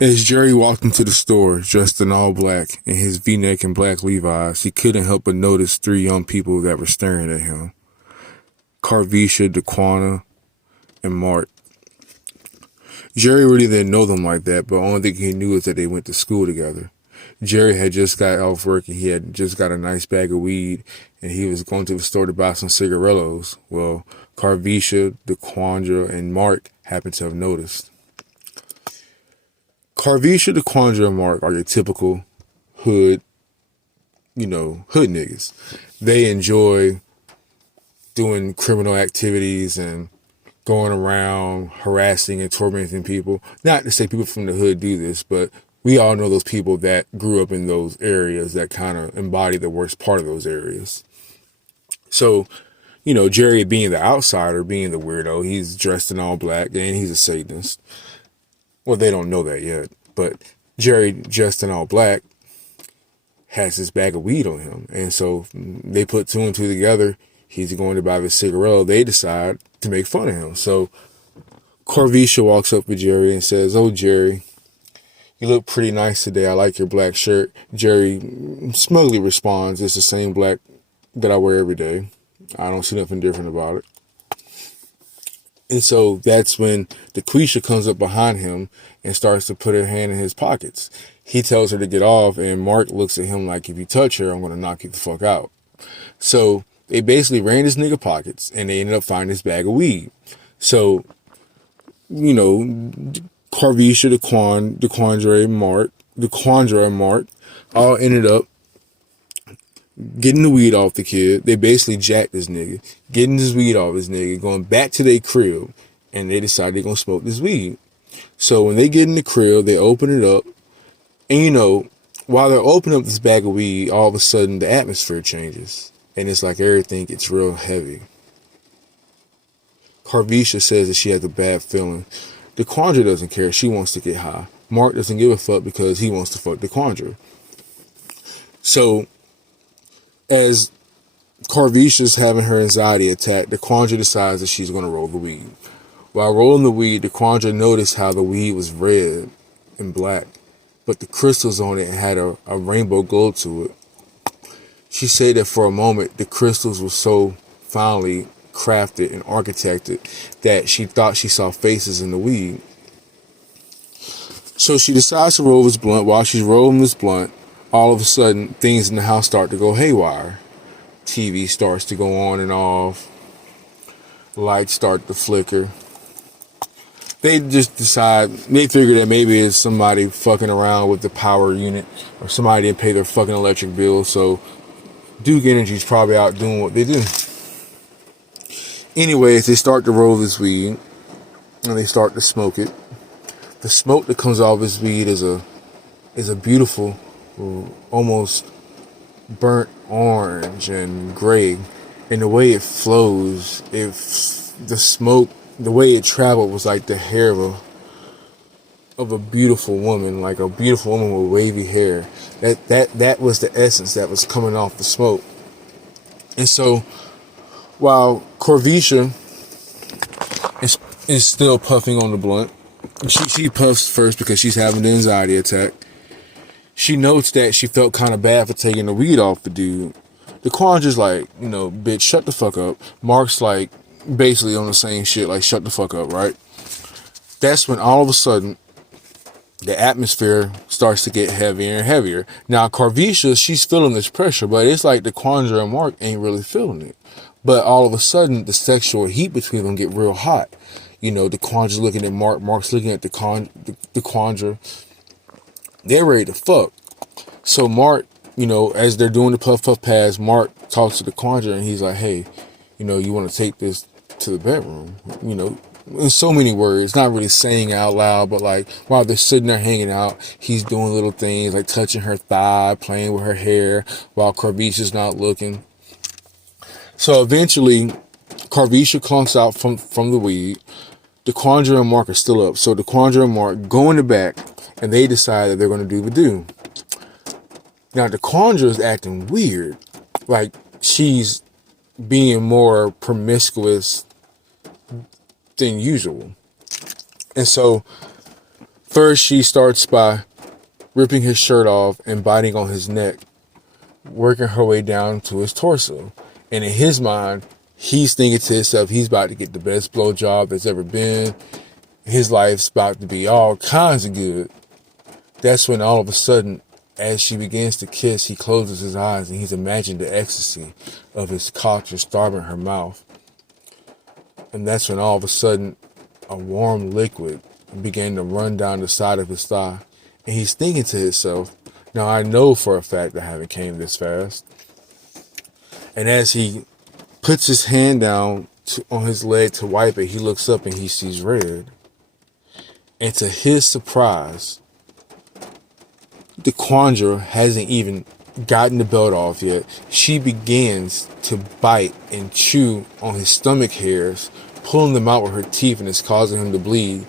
As Jerry walked into the store, dressed in all black, in his V-neck and black Levi's, he couldn't help but notice three young people that were staring at him. Carvisha, DeQuana, and Mark. Jerry really didn't know them like that, but the only thing he knew is that they went to school together. Jerry had just got off work and he had just got a nice bag of weed and he was going to the store to buy some cigarillos. Well, Carvisha, DeQuandra, and Mark happened to have noticed. Carvisha, DeQuandra, and Mark are your typical hood, hood niggas. They enjoy doing criminal activities and going around harassing and tormenting people. Not to say people from the hood do this, but we all know those people that grew up in those areas that kind of embody the worst part of those areas. So, Jerry being the outsider, being the weirdo, he's dressed in all black and he's a Satanist. Well, they don't know that yet, but Jerry dressed in all black has this bag of weed on him. And so they put two and two together. He's going to buy the cigarette. They decide to make fun of him. So Carvisha walks up to Jerry and says, "Oh, Jerry, you look pretty nice today. I like your black shirt." Jerry smugly responds, "It's the same black that I wear every day. I don't see nothing different about it." And so that's when DeQuisha comes up behind him and starts to put her hand in his pockets. He tells her to get off, and Mark looks at him like, "If you touch her, I'm going to knock you the fuck out." So they basically ran his nigga pockets, and they ended up finding his bag of weed. So, Carvisha, DeQuandra, and Mark all ended up getting the weed off the kid. They basically jacked this nigga, getting his weed off this nigga, going back to their crib, and they decide they're going to smoke this weed. So when they get in the crib, they open it up, and while they're opening up this bag of weed, all of a sudden the atmosphere changes, and it's like everything gets real heavy. Carvisha says that she has a bad feeling. DeQuandra doesn't care. She wants to get high. Mark doesn't give a fuck because he wants to fuck DeQuandra. So as Carvisha's having her anxiety attack, DeQuandra decides that she's going to roll the weed. While rolling the weed, DeQuandra noticed how the weed was red and black, but the crystals on it had a rainbow glow to it. She said that for a moment, the crystals were so finely crafted and architected that she thought she saw faces in the weed. So she decides to roll this blunt. While she's rolling this blunt, all of a sudden, things in the house start to go haywire. TV starts to go on and off. Lights start to flicker. They just they figure that maybe it's somebody fucking around with the power unit or somebody didn't pay their fucking electric bill. So Duke Energy's probably out doing what they do. Anyways, they start to roll this weed and they start to smoke it. The smoke that comes off this weed is a beautiful, almost burnt orange and gray. And the way it flows, the smoke, the way it traveled was like the hair of a beautiful woman, like a beautiful woman with wavy hair. That was the essence that was coming off the smoke. And so while Corvisha is still puffing on the blunt, she puffs first because she's having the anxiety attack. She notes that she felt kind of bad for taking the weed off the dude. The Quandra's like, bitch, shut the fuck up. Mark's like, basically on the same shit, like, shut the fuck up, right? That's when all of a sudden, the atmosphere starts to get heavier and heavier. Now, Carvisha, she's feeling this pressure, but it's like the Quandra and Mark ain't really feeling it. But all of a sudden, the sexual heat between them get real hot. The Quandra's looking at Mark, Mark's looking at the Quandra. They're ready to fuck. So Mark, as they're doing the puff puff pass, Mark talks to the Quandra and he's like, "Hey, you want to take this to the bedroom?" In so many words, not really saying it out loud, but like while they're sitting there hanging out, he's doing little things like touching her thigh, playing with her hair while Carvisha's not looking. So eventually, Carvisha clunks out from the weed. DeQuandra and Mark are still up. So DeQuandra and Mark go in the back and they decide that they're going to do the do. Now, DeQuandra is acting weird. Like she's being more promiscuous than usual. And so First, she starts by ripping his shirt off and biting on his neck, working her way down to his torso. And in his mind, he's thinking to himself, he's about to get the best blowjob that's ever been. His life's about to be all kinds of good. That's when all of a sudden, as she begins to kiss, he closes his eyes and he's imagined the ecstasy of his cock just starving her mouth. And that's when all of a sudden, a warm liquid began to run down the side of his thigh. And he's thinking to himself, now I know for a fact I haven't came this fast. And as he puts his hand down on his leg to wipe it, he looks up and he sees red. And to his surprise, the Quandra hasn't even gotten the belt off yet. She begins to bite and chew on his stomach hairs, pulling them out with her teeth, and it's causing him to bleed.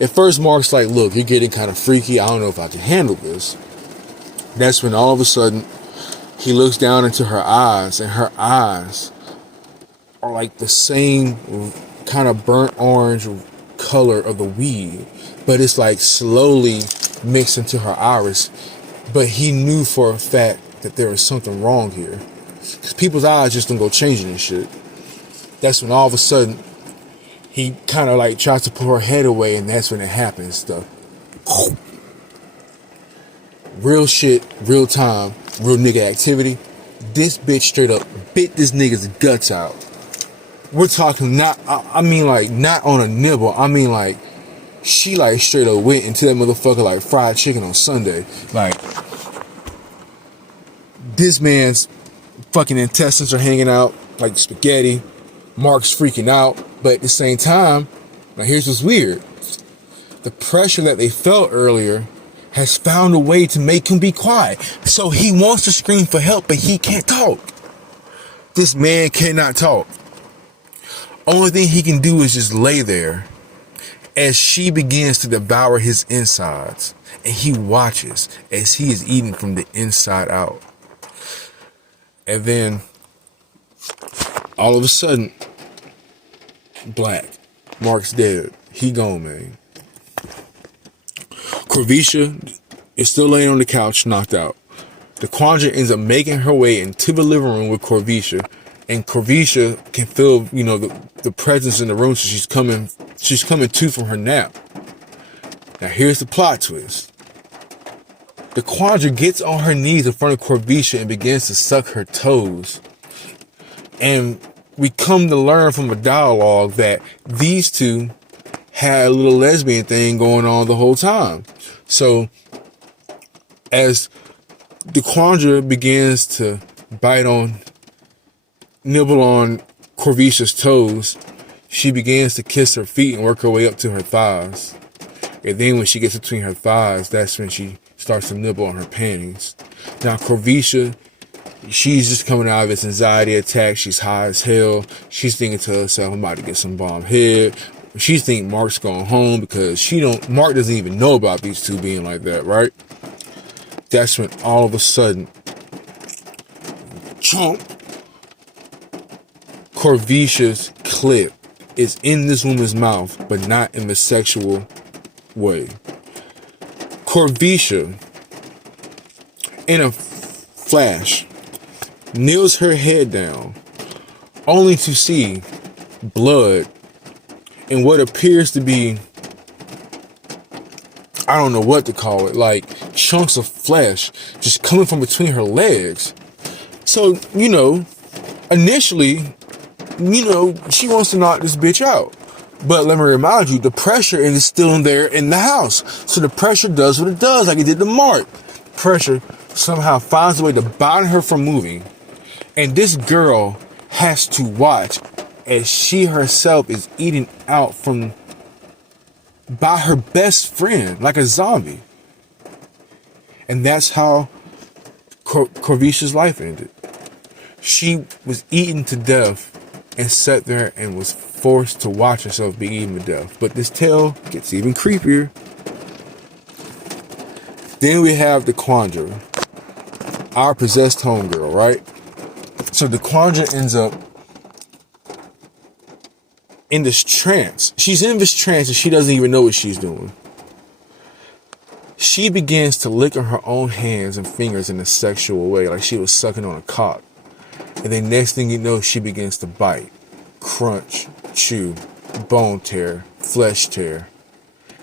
At first, Mark's like, look, you're getting kind of freaky. I don't know if I can handle this. That's when all of a sudden, he looks down into her eyes, and her eyes are like the same kind of burnt orange color of the weed, but it's like slowly mixed into her iris. But he knew for a fact that there was something wrong here, because people's eyes just don't go changing and shit. That's when all of a sudden he kind of like tries to pull her head away, and that's when it happens. The real shit, real time, real nigga activity. This bitch straight up bit this nigga's guts out. We're talking not, I mean like not on a nibble. I mean like she like straight up went into that motherfucker like fried chicken on Sunday. Like this man's fucking intestines are hanging out like spaghetti. Mark's freaking out, but at the same time, now here's what's weird. The pressure that they felt earlier has found a way to make him be quiet. So he wants to scream for help, but he can't talk. This man cannot talk. Only thing he can do is just lay there as she begins to devour his insides, and he watches as he is eating from the inside out. And then all of a sudden, black. Mark's dead. He gone, man. Corvisha is still laying on the couch, knocked out. The Quandra ends up making her way into the living room with Corvisha, and Corvisha can feel, you know, the presence in the room, so she's coming to from her nap. Now here's the plot twist. The Quandra gets on her knees in front of Corvisha and begins to suck her toes. And we come to learn from a dialogue that these two had a little lesbian thing going on the whole time. So as the Quandra begins to nibble on Corvisha's toes, she begins to kiss her feet and work her way up to her thighs. And then when she gets between her thighs, that's when she starts to nibble on her panties. Now Corvisha, she's just coming out of this anxiety attack. She's high as hell. She's thinking to herself, I'm about to get some bomb head. She thinks Mark's going home because Mark doesn't even know about these two being like that, right? That's when all of a sudden, chomp, Corvisha's clip is in this woman's mouth, but not in the sexual way. Corvisha, in a flash, kneels her head down, only to see blood and what appears to be, I don't know what to call it, like chunks of flesh just coming from between her legs. So, initially, she wants to knock this bitch out. But let me remind you, the pressure is still in there in the house. So the pressure does what it does, like it did to Mark. Pressure somehow finds a way to bind her from moving. And this girl has to watch as she herself is eaten out by her best friend, like a zombie. And that's how Corvisha's life ended. She was eaten to death and sat there and was forced to watch herself be eaten to death. But this tale gets even creepier. Then we have the Quandra, our possessed homegirl, right? So the Quandra ends up in this trance. She's in this trance and she doesn't even know what she's doing. she begins to lick on her own hands and fingers in a sexual way, like she was sucking on a cock. And then next thing you know, she begins to bite, crunch, chew, bone tear, flesh tear.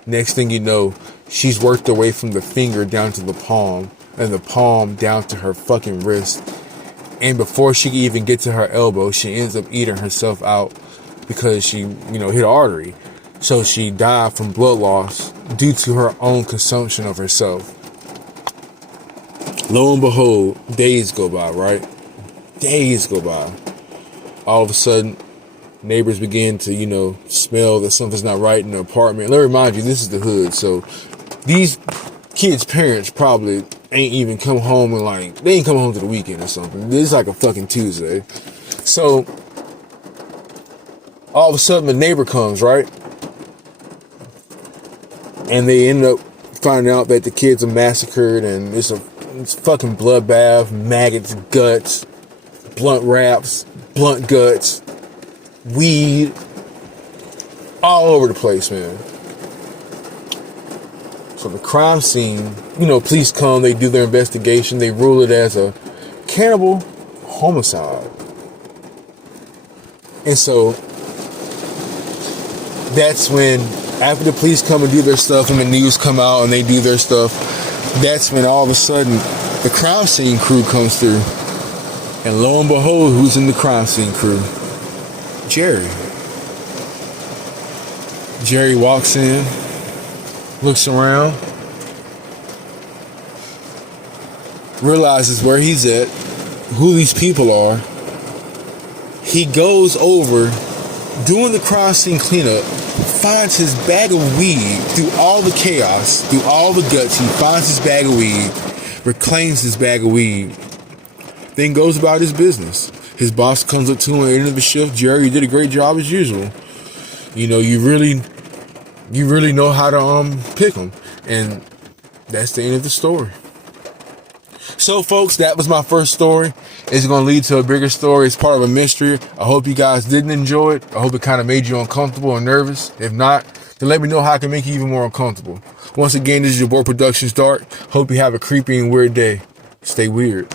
Next thing you know, she's worked her way from the finger down to the palm, and the palm down to her fucking wrist. And before she can even get to her elbow, she ends up eating herself out because she, hit an artery. So she died from blood loss due to her own consumption of herself. Lo and behold, days go by, right? Days go by. All of a sudden, neighbors begin to, smell that something's not right in the apartment. Let me remind you, this is the hood. So these kids' parents probably ain't even come home and they ain't come home to the weekend or something. This is like a fucking Tuesday. So all of a sudden the neighbor comes, right? And they end up finding out that the kids are massacred and it's fucking bloodbath, maggots, guts, blunt wraps, blunt guts, weed, all over the place, man. So the crime scene, police come, they do their investigation, they rule it as a cannibal homicide. And so that's when, after the police come and do their stuff and the news come out and they do their stuff, that's when all of a sudden the crime scene crew comes through. And lo and behold, who's in the crime scene crew? Jerry. Jerry walks in, looks around, realizes where he's at, who these people are. He goes over, doing the crime scene cleanup, finds his bag of weed through all the chaos, through all the guts. He finds his bag of weed, reclaims his bag of weed, then goes about his business. His boss comes up to him at the end of the shift. Jerry, you did a great job as usual. You really know how to pick them. And that's the end of the story. So folks, that was my first story. It's going to lead to a bigger story. It's part of a mystery. I hope you guys didn't enjoy it. I hope it kind of made you uncomfortable and nervous. If not, then let me know how I can make you even more uncomfortable. Once again, this is your boy Productions Dark. Hope you have a creepy and weird day. Stay weird.